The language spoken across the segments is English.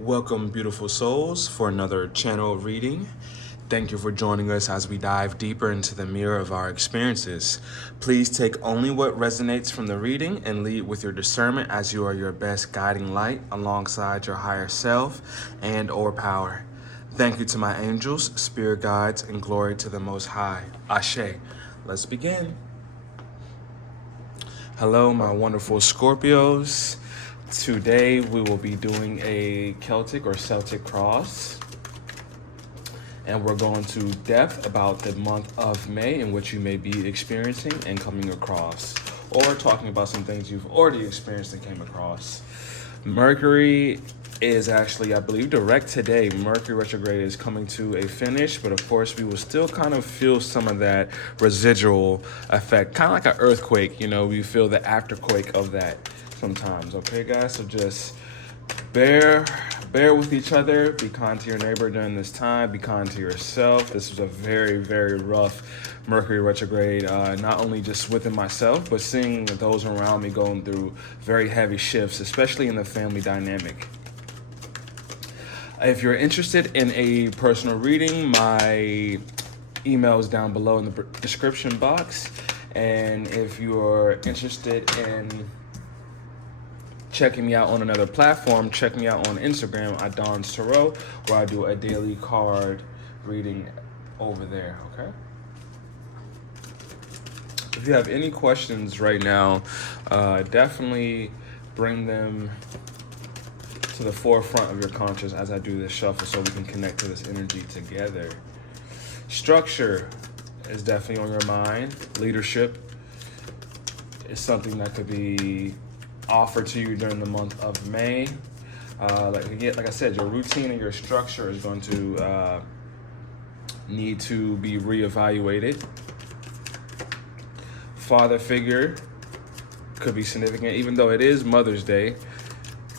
Welcome, beautiful souls, for another channel reading. Thank you for joining us as we dive deeper into the mirror of our experiences. Please take only what resonates from the reading and lead with your discernment, as you are your best guiding light alongside your higher self and/or power. Thank you to my angels, spirit guides, and glory to the Most High. Ashe. Let's begin. Hello, my wonderful Scorpios. Today we will be doing a Celtic or Celtic cross, and we're going to depth about the month of May in which you may be experiencing and coming across, or talking about some things you've already experienced and came across. Mercury is actually, I believe, direct today. Mercury retrograde is coming to a finish, but of course we will still kind of feel some of that residual effect, kind of like an earthquake. We feel the afterquake of that sometimes. Okay, guys, so just bear with each other. Be kind to your neighbor during this time. Be kind to yourself. This was a very, very rough Mercury retrograde, not only just within myself, but seeing those around me going through very heavy shifts, especially in the family dynamic. If you're interested in a personal reading, my email is down below in the description box. And if you're interested in checking me out on another platform, check me out on Instagram at Donstarot, where I do a daily card reading over there, okay? If you have any questions right now, definitely bring them to the forefront of your conscious as I do this shuffle, so we can connect to this energy together. Structure is definitely on your mind. Leadership is something that could be offered to you during the month of May. Like I said, your routine and your structure is going to need to be reevaluated. Father figure could be significant, even though it is Mother's Day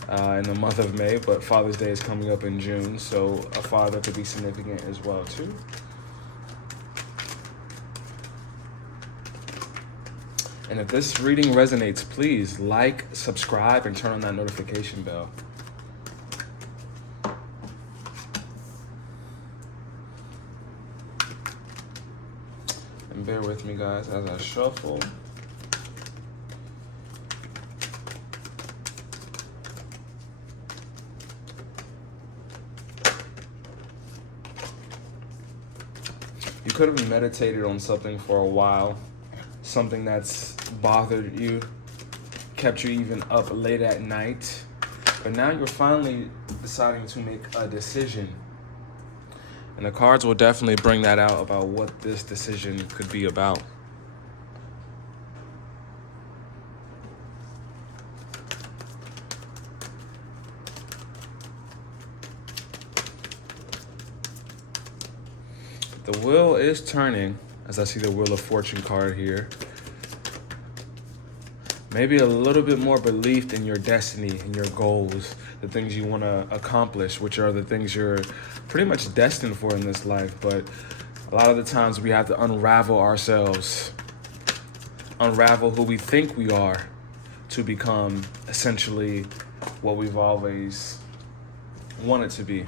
in the month of May, but Father's Day is coming up in June, so a father could be significant as well too. And if this reading resonates, please like, subscribe, and turn on that notification bell. And bear with me, guys, as I shuffle. You could have meditated on something for a while, something that's bothered you, kept you even up late at night, but now you're finally deciding to make a decision. And the cards will definitely bring that out about what this decision could be about. The wheel is turning, as I see the Wheel of Fortune card here. Maybe a little bit more belief in your destiny and your goals, the things you want to accomplish, which are the things you're pretty much destined for in this life. But a lot of the times we have to unravel ourselves, unravel who we think we are, to become essentially what we've always wanted to be.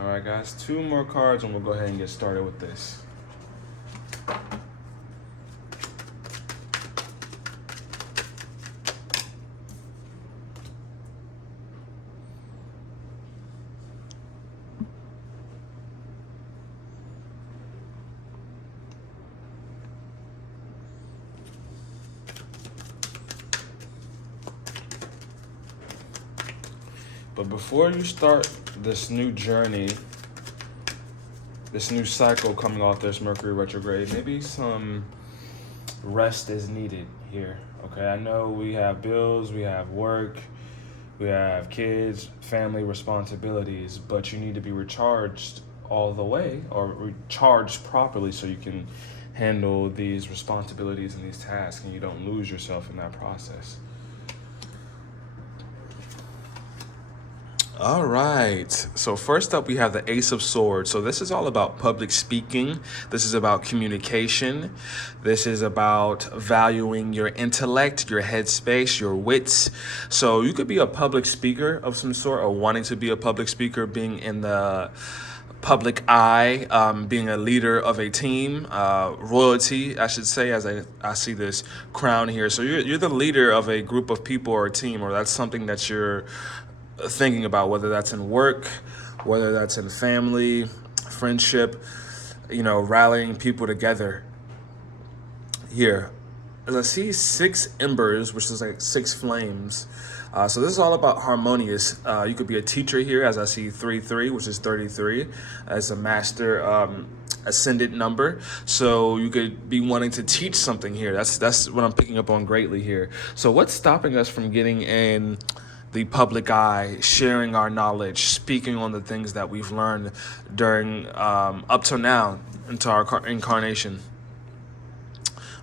All right, guys, 2 more cards and we'll go ahead and get started with this. But before you start this new journey, this new cycle coming off this Mercury retrograde, maybe some rest is needed here, okay? I know we have bills, we have work, we have kids, family responsibilities, but you need to be recharged all the way, or recharged properly, so you can handle these responsibilities and these tasks and you don't lose yourself in that process. All right. So first up, we have the Ace of Swords. So this is all about public speaking. This is about communication. This is about valuing your intellect, your headspace, your wits. So you could be a public speaker of some sort, or wanting to be a public speaker, being in the public eye, being a leader of a team, royalty, I should say, as I see this crown here. So you're the leader of a group of people or a team, or that's something that you're thinking about, whether that's in work, whether that's in family, friendship, rallying people together. Here, as I see 6 embers, which is like 6 flames. So this is all about harmonious. You could be a teacher here, as I see 3-3, which is 33, as a master ascendant number. So you could be wanting to teach something here. That's what I'm picking up on greatly here. So what's stopping us from getting in the public eye, sharing our knowledge, speaking on the things that we've learned during up till now, into our incarnation?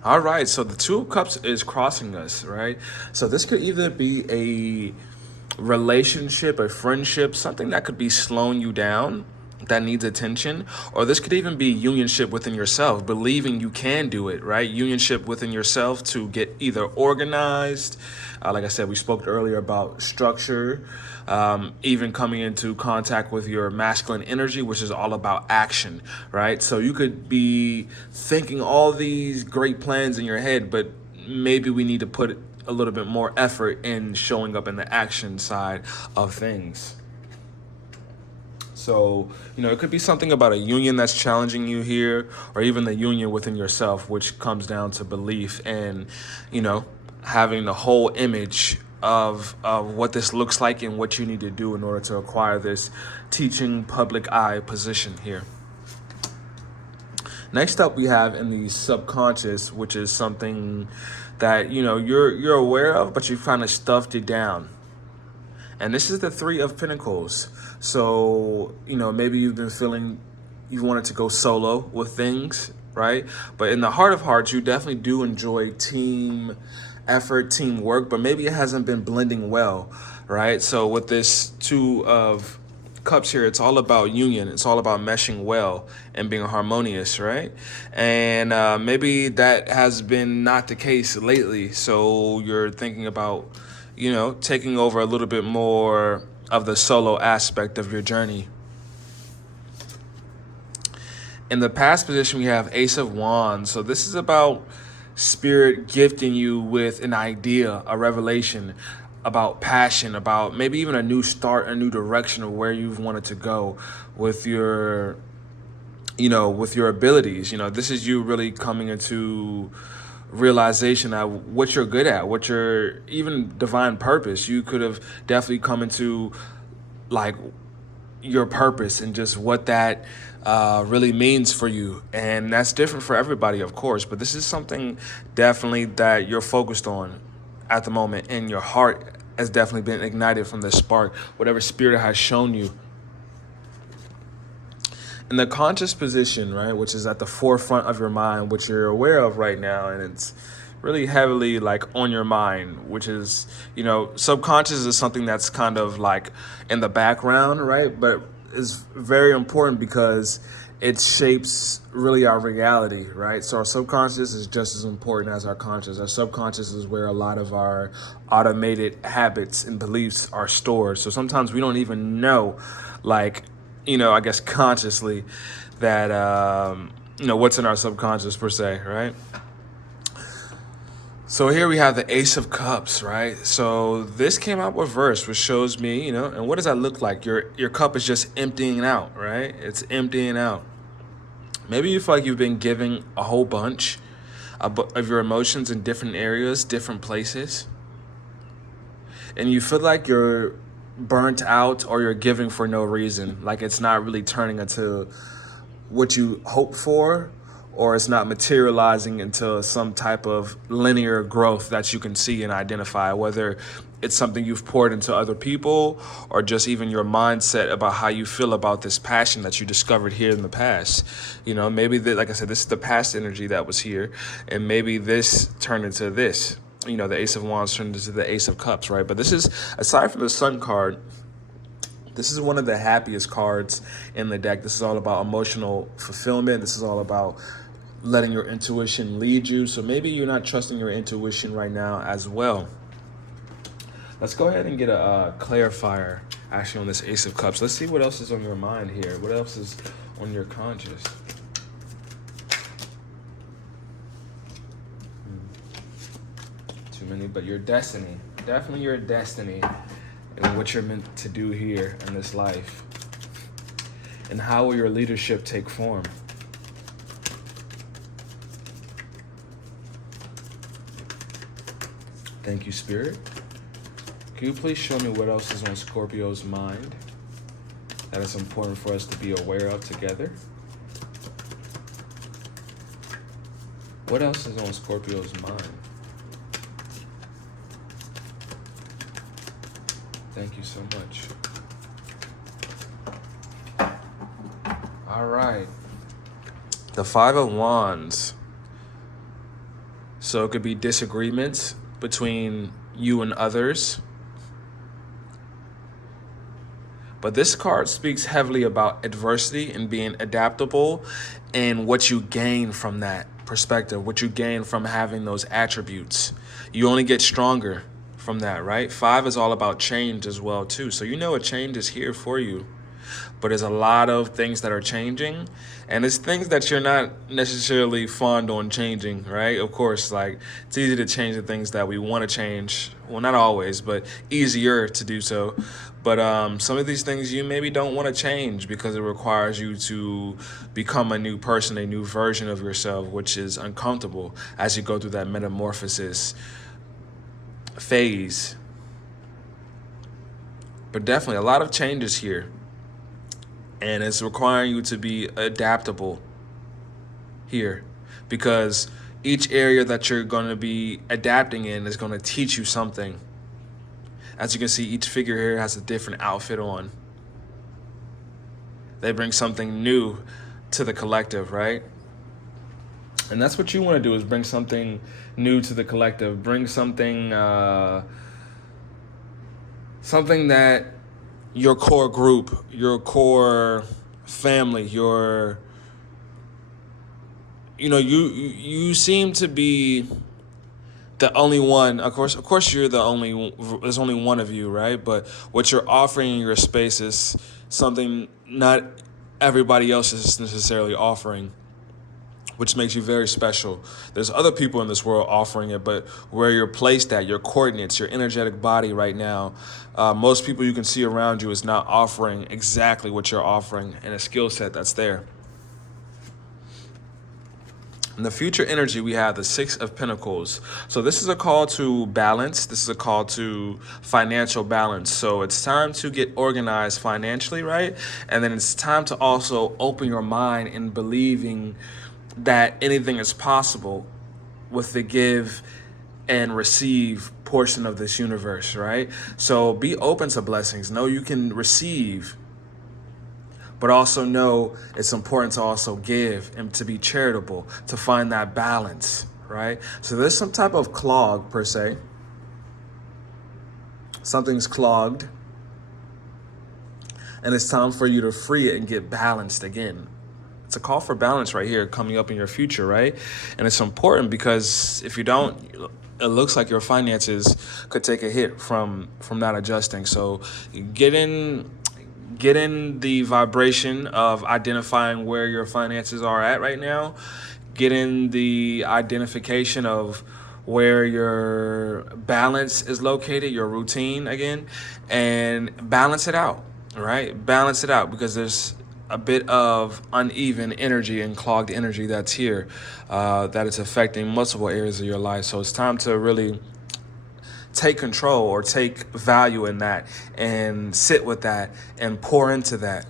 All right, so the Two of Cups is crossing us, right? So this could either be a relationship, a friendship, something that could be slowing you down, that needs attention, or this could even be unionship within yourself, believing you can do it, right? Unionship within yourself to get either organized. Like I said, we spoke earlier about structure, even coming into contact with your masculine energy, which is all about action, right? So you could be thinking all these great plans in your head, but maybe we need to put a little bit more effort in showing up in the action side of things. So, it could be something about a union that's challenging you here, or even the union within yourself, which comes down to belief and, having the whole image of what this looks like and what you need to do in order to acquire this teaching public eye position here. Next up, we have in the subconscious, which is something that, you're aware of, but you've kind of stuffed it down. And this is the 3 of Pentacles. So, maybe you've been feeling you wanted to go solo with things, right? But in the heart of hearts, you definitely do enjoy team effort, teamwork, but maybe it hasn't been blending well, right? So with this 2 of Cups here, it's all about union. It's all about meshing well and being harmonious, right? And maybe that has been not the case lately. So you're thinking about taking over a little bit more of the solo aspect of your journey. In the past position, we have Ace of Wands. So this is about spirit gifting you with an idea, a revelation, about passion, about maybe even a new start, a new direction of where you've wanted to go with your, with your abilities. This is you really coming into realization of what you're good at, what your even divine purpose. You could have definitely come into like your purpose and just what that really means for you. And that's different for everybody, of course, but this is something definitely that you're focused on at the moment, and your heart has definitely been ignited from the spark, whatever spirit has shown you. In the conscious position, right, which is at the forefront of your mind, which you're aware of right now, and it's really heavily like on your mind, which is, subconscious is something that's kind of like in the background, right? But it's very important because it shapes really our reality, right? So our subconscious is just as important as our conscious. Our subconscious is where a lot of our automated habits and beliefs are stored. So sometimes we don't even know, like, I guess consciously that, what's in our subconscious per se, right? So here we have the Ace of Cups, right? So this came out reversed, which shows me, and what does that look like? Your cup is just emptying out, right? It's emptying out. Maybe you feel like you've been giving a whole bunch of your emotions in different areas, different places. And you feel like you're burnt out, or you're giving for no reason. Like it's not really turning into what you hope for, or it's not materializing into some type of linear growth that you can see and identify, whether it's something you've poured into other people, or just even your mindset about how you feel about this passion that you discovered here in the past. Maybe like I said, this is the past energy that was here, and maybe this turned into this. The Ace of Wands turned into the Ace of Cups, right? But this is, aside from the Sun card, This is one of the happiest cards in the deck. This is all about emotional fulfillment. This is all about letting your intuition lead you. So maybe you're not trusting your intuition right now as well. Let's go ahead and get a clarifier actually on this Ace of Cups. Let's see what else is on your mind here. What else is on your conscious? Too many, but your destiny. Definitely your destiny and what you're meant to do here in this life. And how will your leadership take form? Thank you, Spirit. Can you please show me what else is on Scorpio's mind that is important for us to be aware of together? What else is on Scorpio's mind? Thank you so much. All right. The Five of Wands. So it could be disagreements between you and others. But this card speaks heavily about adversity and being adaptable and what you gain from that perspective, what you gain from having those attributes. You only get stronger from that, right? 5 is all about change as well too. So you know a change is here for you, but there's a lot of things that are changing, and it's things that you're not necessarily fond on changing, right? Of course, like it's easy to change the things that we want to change. Well, not always, but easier to do so. But some of these things you maybe don't want to change because it requires you to become a new person, a new version of yourself, which is uncomfortable as you go through that metamorphosis phase. But definitely a lot of changes here, and it's requiring you to be adaptable here, because each area that you're going to be adapting in is going to teach you something. As you can see, each figure here has a different outfit on. They bring something new to the collective, right? And that's what you want to do, is bring something new to the collective. Bring something something that your core group, your core family, you seem to be the only one. Of course you're the only, there's only one of you, right? But what you're offering in your space is something not everybody else is necessarily offering, which makes you very special. There's other people in this world offering it, but where you're placed at, your coordinates, your energetic body right now, most people you can see around you is not offering exactly what you're offering and a skill set that's there. In the future energy, we have the 6 of Pentacles. So this is a call to balance. This is a call to financial balance. So it's time to get organized financially, right? And then it's time to also open your mind in believing that anything is possible with the give and receive portion of this universe, right? So be open to blessings. Know you can receive, but also know it's important to also give and to be charitable, to find that balance, right? So there's some type of clog per se. Something's clogged, and it's time for you to free it and get balanced again. It's a call for balance right here coming up in your future, right? And it's important because if you don't, it looks like your finances could take a hit from not adjusting. So get in the vibration of identifying where your finances are at right now. Get in the identification of where your balance is located, your routine again, and balance it out, right? Balance it out, because there's a bit of uneven energy and clogged energy that's here that is affecting multiple areas of your life. So it's time to really take control or take value in that and sit with that and pour into that.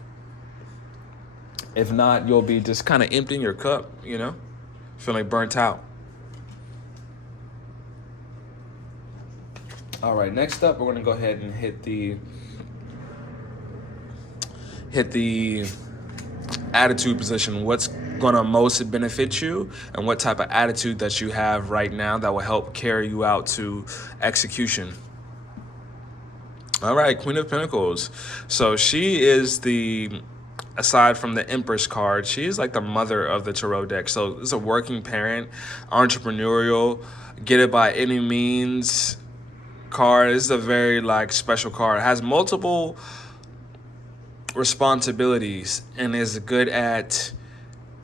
If not, you'll be just kind of emptying your cup, feeling burnt out. All right, next up, we're going to go ahead and hit the attitude position. What's going to most benefit you, and what type of attitude that you have right now that will help carry you out to execution. All right, Queen of Pentacles. So she is aside from the Empress card, she's like the mother of the Tarot deck. So it's a working parent, entrepreneurial, get it by any means card. This is a very like special card. It has multiple responsibilities and is good at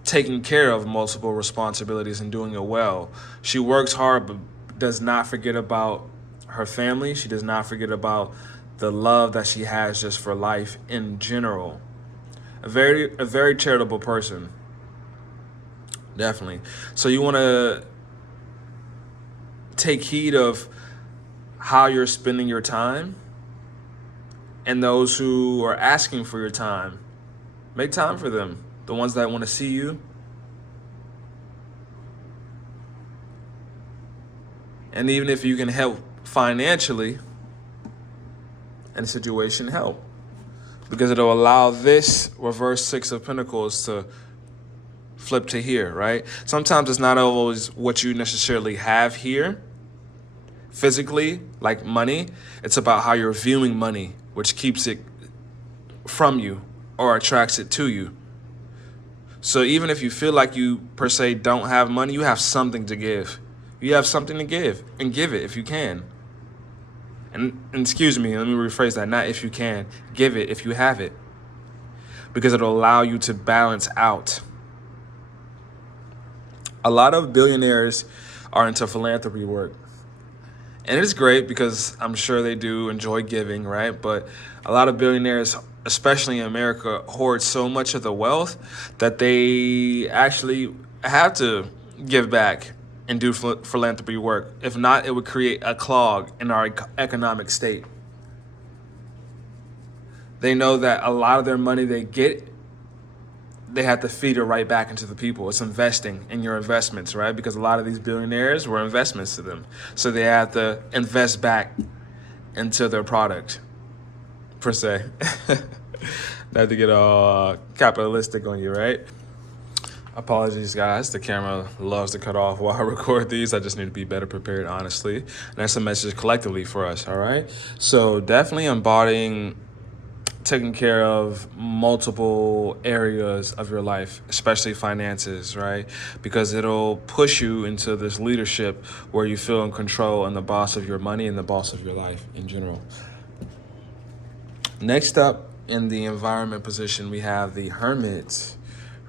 taking care of multiple responsibilities and doing it well. She works hard but does not forget about her family. She does not forget about the love that she has just for life in general. A very charitable person. Definitely. So you want to take heed of how you're spending your time and those who are asking for your time. Make time for them. The ones that want to see you. And even if you can help financially in a situation, help. Because it'll allow this reverse Six of Pentacles to flip to here, right? Sometimes it's not always what you necessarily have here physically, like money. It's about how you're viewing money, which keeps it from you or attracts it to you. So even if you feel like you, per se, don't have money, you have something to give. You have something to give, and give it if you can. And excuse me, let me rephrase that. Not if you can, give it if you have it. Because it'll allow you to balance out. A lot of billionaires are into philanthropy work. And it's great because I'm sure they do enjoy giving, right? But a lot of billionaires, especially in America, hoard so much of the wealth that they actually have to give back and do philanthropy work. If not, it would create a clog in our economic state. They know that a lot of their money they get, they have to feed it right back into the people. It's investing in your investments, right? Because a lot of these billionaires were investments to them. So they have to invest back into their product, per se. Not to get all capitalistic on you, right? Apologies, guys. The camera loves to cut off while I record these. I just need to be better prepared, honestly. And that's a message collectively for us, all right? So definitely embodying taking care of multiple areas of your life, especially finances, right? Because it'll push you into this leadership where you feel in control and the boss of your money and the boss of your life in general. Next up in the environment position, we have the Hermit,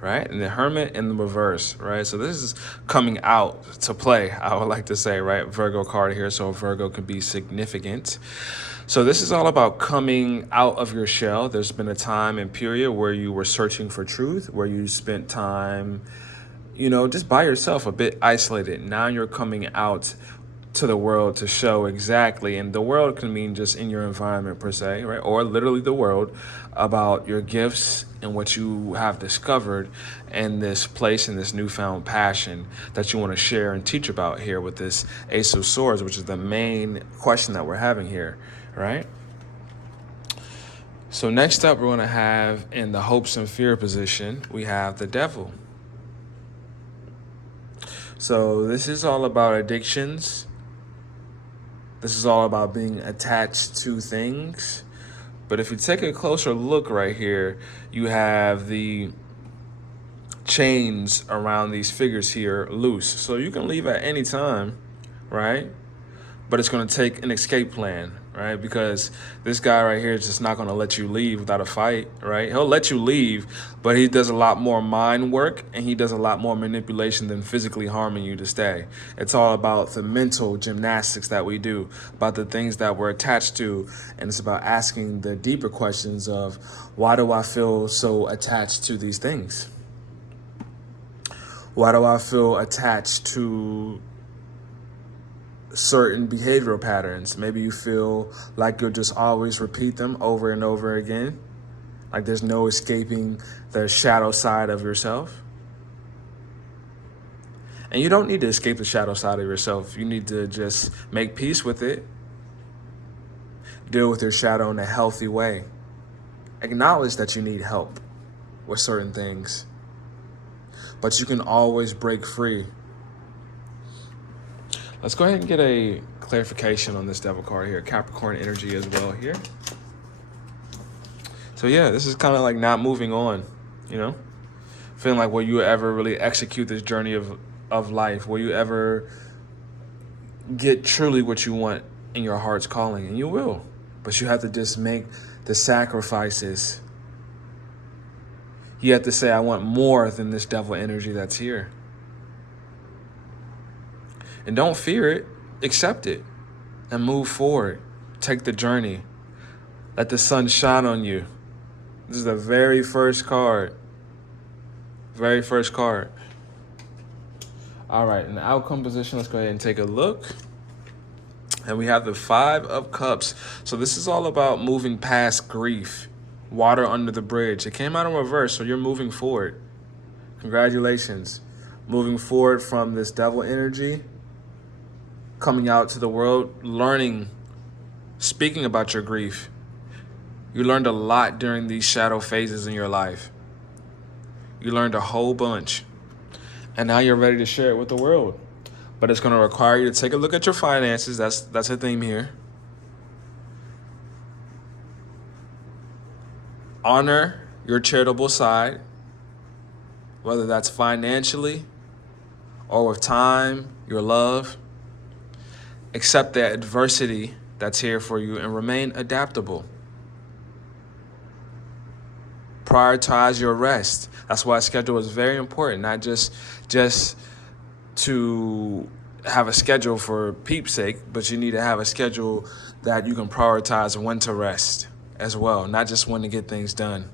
right? And the Hermit in the reverse, right? So this is coming out to play, I would like to say, right? Virgo card here, so Virgo can be significant. So this is all about coming out of your shell. There's been a time and period where you were searching for truth, where you spent time, just by yourself, a bit isolated. Now you're coming out to the world to show exactly, and the world can mean just in your environment per se, right? Or literally the world, about your gifts and what you have discovered in this place and this newfound passion that you want to share and teach about here with this Ace of Swords, which is the main question that we're having here, right? So next up, we're going to have in the hopes and fear position, we have the Devil. So this is all about addictions. This is all about being attached to things. But if you take a closer look right here, you have the chains around these figures here loose. So you can leave at any time, right? But it's going to take an escape plan, right? Because this guy right here is just not going to let you leave without a fight, right? He'll let you leave, but he does a lot more mind work and he does a lot more manipulation than physically harming you to stay. It's all about the mental gymnastics that we do, about the things that we're attached to, and it's about asking the deeper questions of, why do I feel so attached to these things? Why do I feel attached to certain behavioral patterns? Maybe you feel like you'll just always repeat them over and over again. Like there's no escaping the shadow side of yourself. And you don't need to escape the shadow side of yourself. You need to just make peace with it. Deal with your shadow in a healthy way. Acknowledge that you need help with certain things. But you can always break free. Let's go ahead and get a clarification on this devil card here. Capricorn energy as well here. So yeah, this is kind of like not moving on, you know? Feeling like will you ever really execute this journey of life? Will you ever get truly what you want in your heart's calling? And you will. But you have to just make the sacrifices. You have to say, I want more than this devil energy that's here. And don't fear it. Accept it. And move forward. Take the journey. Let the sun shine on you. This is the very first card. Very first card. All right, in the outcome position, let's go ahead and take a look. And we have the 5 of Cups. So this is all about moving past grief. Water under the bridge. It came out in reverse, so you're moving forward. Congratulations. Moving forward from this devil energy. Coming out to the world, learning, speaking about your grief. You learned a lot during these shadow phases in your life. You learned a whole bunch. And now you're ready to share it with the world. But it's going to require you to take a look at your finances. That's a theme here. Honor your charitable side, whether that's financially or with time, your love. Accept the adversity that's here for you and remain adaptable. Prioritize your rest. That's why schedule is very important, not just to have a schedule for peep's sake, but you need to have a schedule that you can prioritize when to rest as well, not just when to get things done.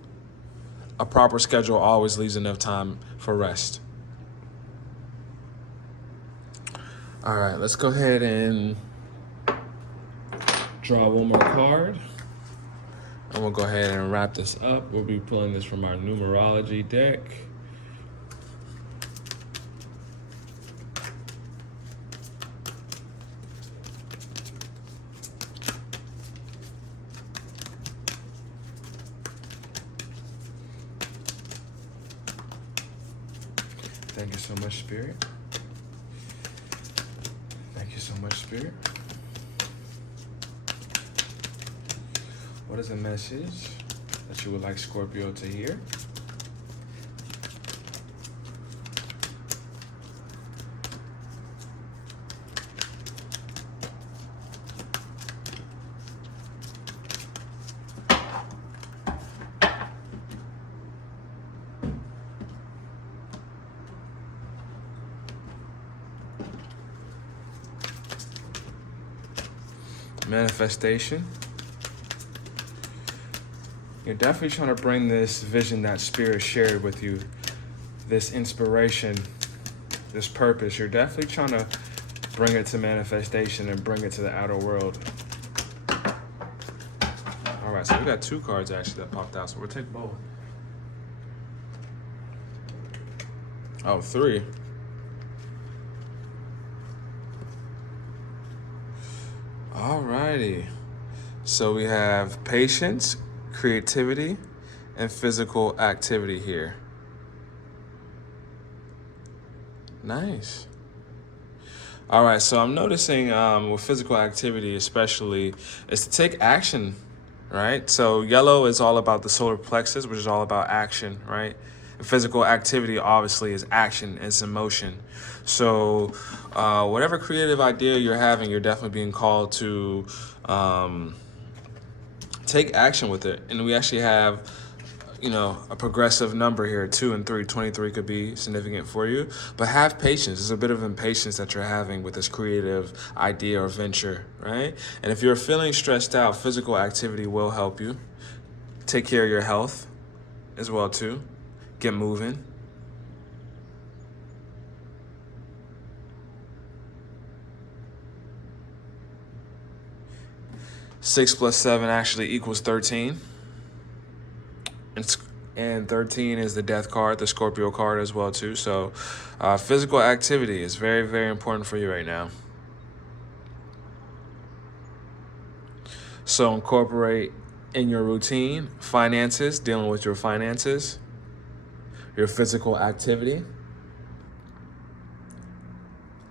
A proper schedule always leaves enough time for rest. All right, let's go ahead and draw one more card. And we'll go ahead and wrap this up. We'll be pulling this from our numerology deck. Thank you so much, Spirit. Thank you so much, Spirit. What is a message that you would like Scorpio to hear? Manifestation. You're definitely trying to bring this vision that Spirit shared with you, this inspiration, this purpose. You're definitely trying to bring it to manifestation and bring it to the outer world. All right, so we got 2 cards actually that popped out, so we'll take both. Oh, 3. All righty. So we have patience, creativity, and physical activity here. Nice. All right, so I'm noticing with physical activity especially is to take action, right? So yellow is all about the solar plexus, which is all about action, right? And physical activity obviously is action, it's emotion. So whatever creative idea you're having, you're definitely being called to take action with it. And we actually have, a progressive number here, 2 and 3. 23 could be significant for you. But have patience. There's a bit of impatience that you're having with this creative idea or venture, right? And if you're feeling stressed out, physical activity will help you. Take care of your health as well, too. Get moving. Six plus 7 actually equals 13. And 13 is the death card, the Scorpio card as well too. So physical activity is very, very important for you right now. So incorporate in your routine finances, dealing with your finances, your physical activity,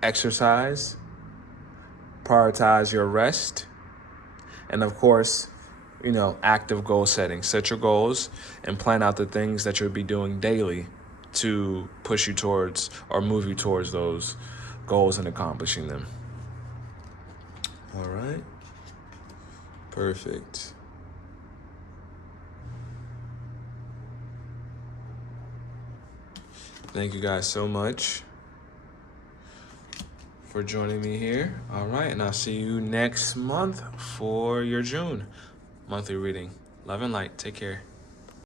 exercise, prioritize your rest. And of course, active goal setting. Set your goals and plan out the things that you'll be doing daily to push you towards or move you towards those goals and accomplishing them. All right. Perfect. Thank you guys so much for joining me here. All right, and I'll see you next month for your June monthly reading. Love and light. Take care.